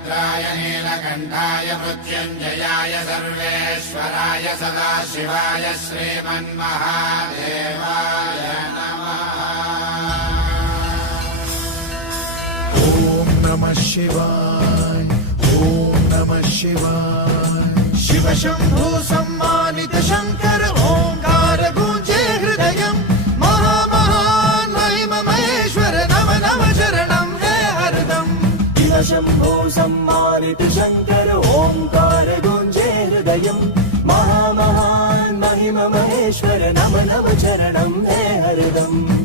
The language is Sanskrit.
रुद्राय नीलकण्ठाय मृत्युञ्जयाय सर्वेश्वराय सदाशिवाय श्रीमन्महादेवाय नमः। ॐ नमः शिवाय, ॐ नमः शिवाय। शिव शम्भो सम्मानित शङ्कर ओङ्कार गूंजे हृदयं। महामहान् महिम महेश्वर नम नम शरणं हे हरदम्। शिव शम्भो सम्मानित शङ्कर ओङ्कार गूंजे हृदयं। महामहान् महिम महेश्वर नम नम शरणं हे हरदम्।